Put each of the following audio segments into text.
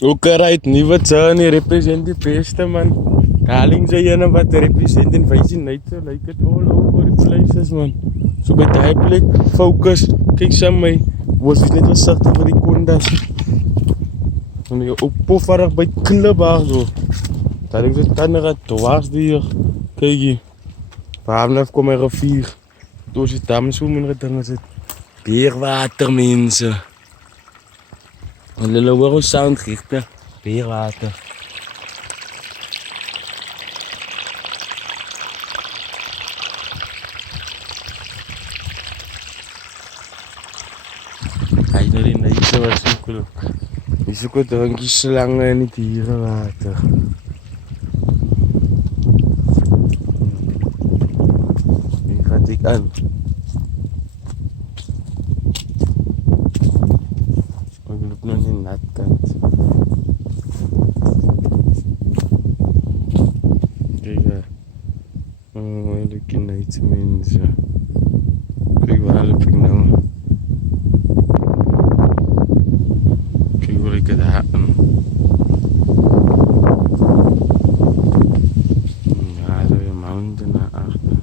Ook right, nuwe journey represent die beste man. Darling say ene wat represent in wyse nature like it all over the places man. So by die plek focus, kyk saam my was net was sagte vir die kondas. En jy op pofferig by klipbaar so. Dat ek dit kan net dwars die kyk jy. Waarnaf kom my rivier. Toe is die dam so min gedinge sit. Beerwater mense. En hulle hoor hoe sound giete. Beerwater. Hy nou die neite was so klok. Die soek ook drinkie slange in die dierewater. Die gaat ek aan. Ek loop nou nie nat kant. Kijk, leuke neite mense. Kijk, waar loop ek nou? Kijk daar aan. Ja, zo je mountain naar achter.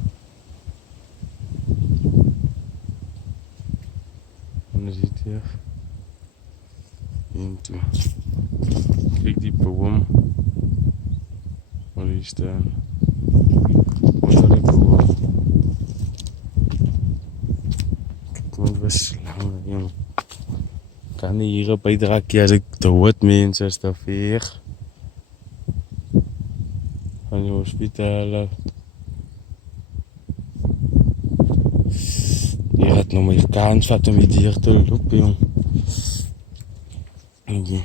En dan zit je into. Kijk die boom. Waar die staan. Onder die boom. Kijk, want we slangen, jong. Kan nie hier op uitdraakie as ek dood mense is te veeg. Van die hospitale. Die gaat nog maar kans vat om hier te loop, jong. Ja.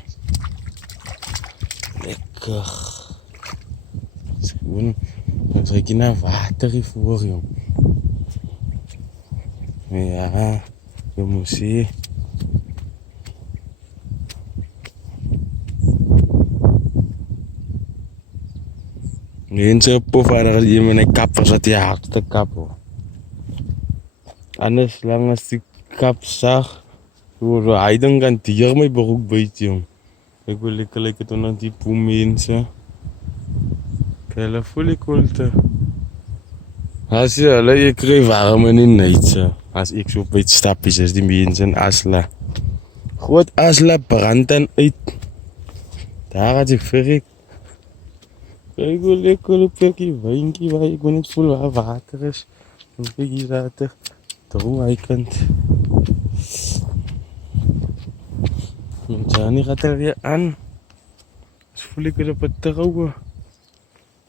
Lekker. Het is gewoon, dan trek je naar water hiervoor, jong. Ja, je moet zien. Mense pofferig jy met 'n kap was wat jy hakte kap hoor. Anders lang as die kap sag, hoe hy dan kan dier my broek byt jong. Ek wil lekker dit onder die boom mense. Hulle voel ek koelte. As jy hulle ek kry warm in die nite. As ek so byt stappies is die mense in Asla. Groot Asla brand dan uit. Daar het ek verrek. Ik wil lekker een plekje wijntje waar ik niet voel waar water is. En kijk hier later, daarom hij kunt. Mijn Johnny gaat er weer aan. Dus voel ik weer op het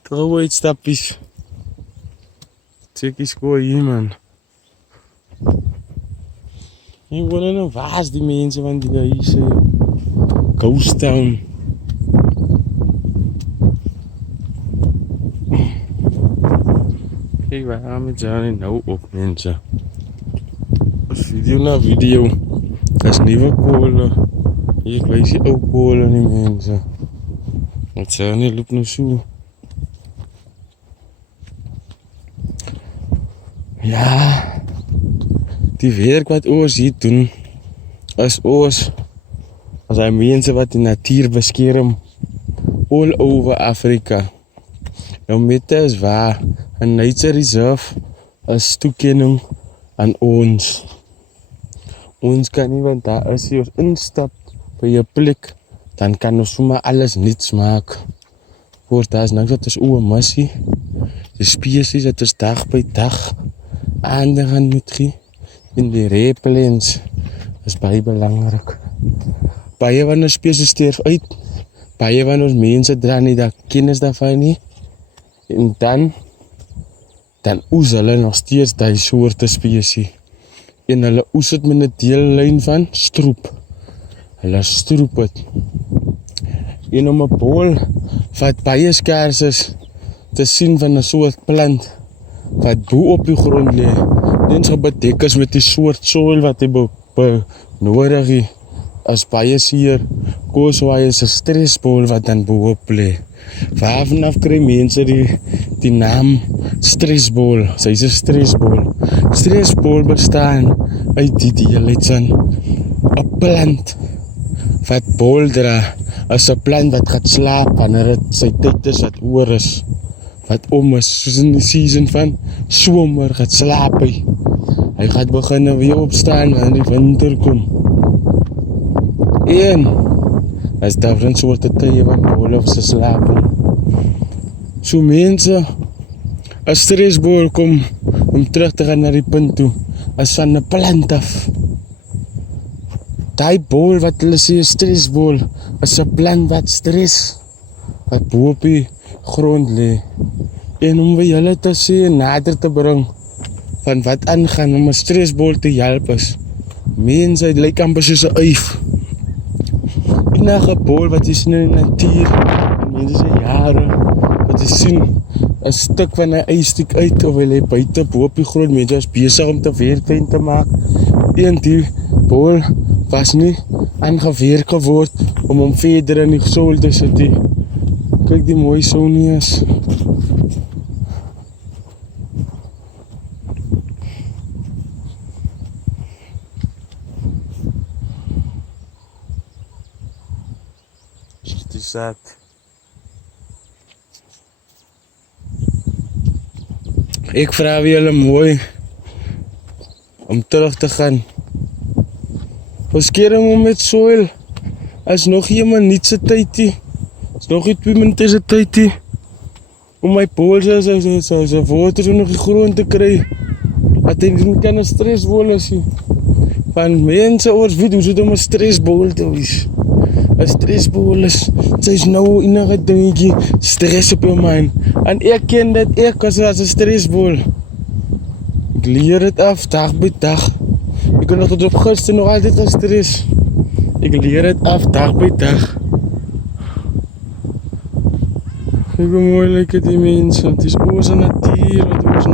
trouwen uitstapjes. Check eens gewoon hier man. Hier wonen een waas die mensen van die hier zijn. Ghost Town. Kijk, waar gaan we Johnny nou op mensen? Als video na video. Dat is nieuwe kolen. Hier wijs je ook kolen die mensen. Het Johnny loopt nu zo. Ja. Die werk wat oors hier doen. Is oors. Als hij mensen wat de natuur beschermen. All over Afrika. Nou met dit is waar. Een nature reserve is toekenning aan ons. Ons kan nie, want daar is jy instap by jou plek, dan kan ons sommer alles niets maak. Hoor, daar is niks wat is oormissie. Die species dat is dag by dag aandag aan moet gee. En die repellents is baie belangrik. Baie van ons species sterf uit. Baie van ons mense dra nie dat kennis daarvan nie. En dan oes hulle nog steeds die soorte spesie. En hulle oes het met 'n deellyn van stroep. Hulle stroep het. En om 'n bol wat baie skaars is te sien van 'n soort plant wat bo op die grond lê. Dit is bedek is met die soort soil wat hy nodig het. As baie seer, kooswaai is 'n stresbol wat dan bo op lê. Vanaf kry mense die naam stresbol. Sy is 'n stresbol. Stresbol bestaan uit die deel van 'n plant wat bol dra As 'n plant wat gaan slaap wanneer dit sy tyd is wat oor is, wat om is, soos in die season van somer gaan slaap hy. Hy gaan begin weer opstaan wanneer die winter kom. En as different soorte tye van bol of se slaping. So mense, as stressbol kom om terug te gaan na die punt toe, as van 'n plant af. Daai bol wat hulle sê stressbol, is 'n plant wat stres, wat bo op die grond lê. En om vir julle te sê nader te bring van wat aangaan om 'n stressbol te help is. Mense, dit lyk amper soos 'n uif. Enige bol wat jy sien in die natuur, mense se jare, wat jy sien 'n stuk van 'n uitstuk uit of hy lê buite bo op die grond, mense is besig om te weertuin te maak. En die bol was nie aangewerk geword om hom verder in die sol te sit nie. Kyk die mooi son nie is. Dit is dat. Ek vra vir julle mooi om terug te gaan. Verskeer hom met soil. As nog iemand niet se tyd nie. As nog nie 2 minute se tyd nie. Om my bol se water nog die grond te kry. Dat hy nie kan 'n stressbol is nie. Van mense oor weet hoe sit om 'n stressbol te wees. 'n Stressbol is, sy's nou enige dingetjie stress op jou mind. En ek ken dit, ek was as 'n stressbol. Ek leer dit af, dag by dag. Ek kan nog tot op gister nog altyd in stress. Ek leer dit af, dag by dag. Kyk hoe mooi lyk die mense, het is oor sy natuur, wat oor sy